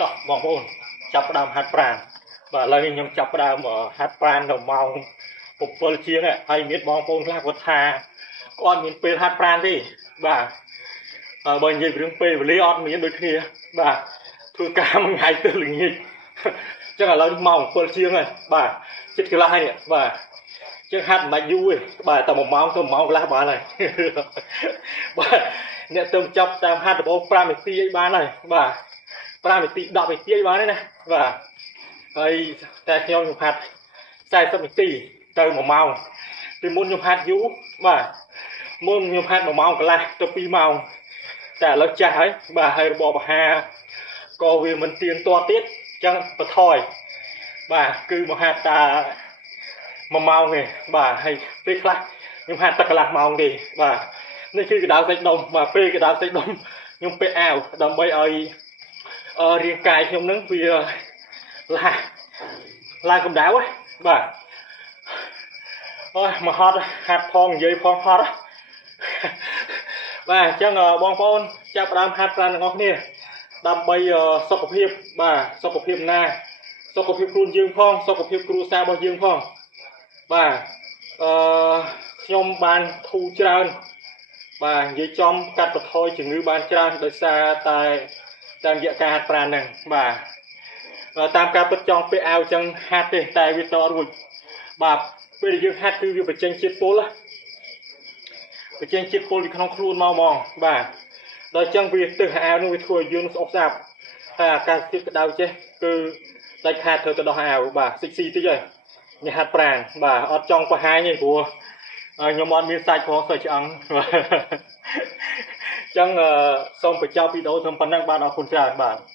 តោះបងប្អូនចាប់ផ្ដើមហាត់ប្រាណបាទឥឡូវនេះខ្ញុំចាប់ផ្ដើមហាត់ប្រាណដល់ម៉ោង7ជាងហើយមានបងប្អូនខ្លះគាត់ថាគាត់មានពេលហាត់ប្រាណទេបាទបើនិយាយរឿងពេលវេលាអត់មានដូចគ្នាបាទធ្វើការមួយថ្ងៃទៅល្ងាចចឹងឥឡូវម៉ោង7ជាងហើយបាទចិត្តកន្លះហើយបាទចឹងហាត់មិនយូរទេបាទតែ1ម៉ោងទៅ1ម៉ោងកន្លះបានហើយបាទអ្នកទៅចាប់តាមហាត់ដំបូង5នាទីអីបានហើយបាទ5នាទី10នាទីអីបានទេណាបាទហើយតែខ្ញុំហាត់40នាទីទៅ1ម៉ោងពីមុនខ្ញុំហាត់យូរបាទមុនខ្ញុំហាត់1ម៉ោងកន្លះទៅ2ម៉ោងតែឥឡូវចាស់ហើយបាទហើយរបបអាហារក៏វាមិនទៀងទាត់ទៀតចឹងបន្ថយបាទគឺមកហាត់តា1ម៉ោងទេបាទហើយពេលខ្លះខ្ញុំហាត់តែកន្លះម៉ោងទេបាទនេះគឺកណ្ដាលសាច់ដុំបាទពេលកណ្ដាលសាច់ដុំខ្ញុំពាក់អាវដើម្បីឲ្យរាងកាយខ្ញុំនឹងវាឡើងកម្ដៅបាទអូយមកហត់ហាត់ផងនិយាយផងហត់បាទអញ្ចឹងបងប្អូនចាប់ផ្ដើមហាត់ប្រាណទាំងអស់គ្នាដើម្បីសុខភាពបាទសុខភាពណាសុខភាពខ្លួនយើងផងសុខភាពគ្រួសាររបស់យើងផងបាទខ្ញុំបានធូរច្រើនបាទនិយាយចំកាត់បន្ថយជំងឺបានច្រើនដោយសារតែតាមរយៈការហាត់ប្រាណហ្នឹងបាទតាមការពិតចង់ពាក់អាវចឹងហាត់ទេតែវាតរួចបាទពេលយើងហាត់គឺវាបញ្ចេញជាតិពុលពីក្នុងខ្លួនមកហ្មងបាទដល់ចឹងវាទឹកអាវនោះវាធ្វើឲ្យយើងស្អប់ស្អាប់ហើយអាកាសធាតុក្តៅចេះគឺដាច់ខាតត្រូវទៅដោះអាវបាទស៊ីតិចហើយនេះហាត់ប្រាណបាទអត់ចង់បង្ហាញទេព្រោះខ្ញុំអត់មានសាច់ផងសើឆ្អឹងចឹងសូមបញ្ចប់វីដេអូត្រឹមប៉ុណ្ណឹងបាទអរគុណច្រើនបាទ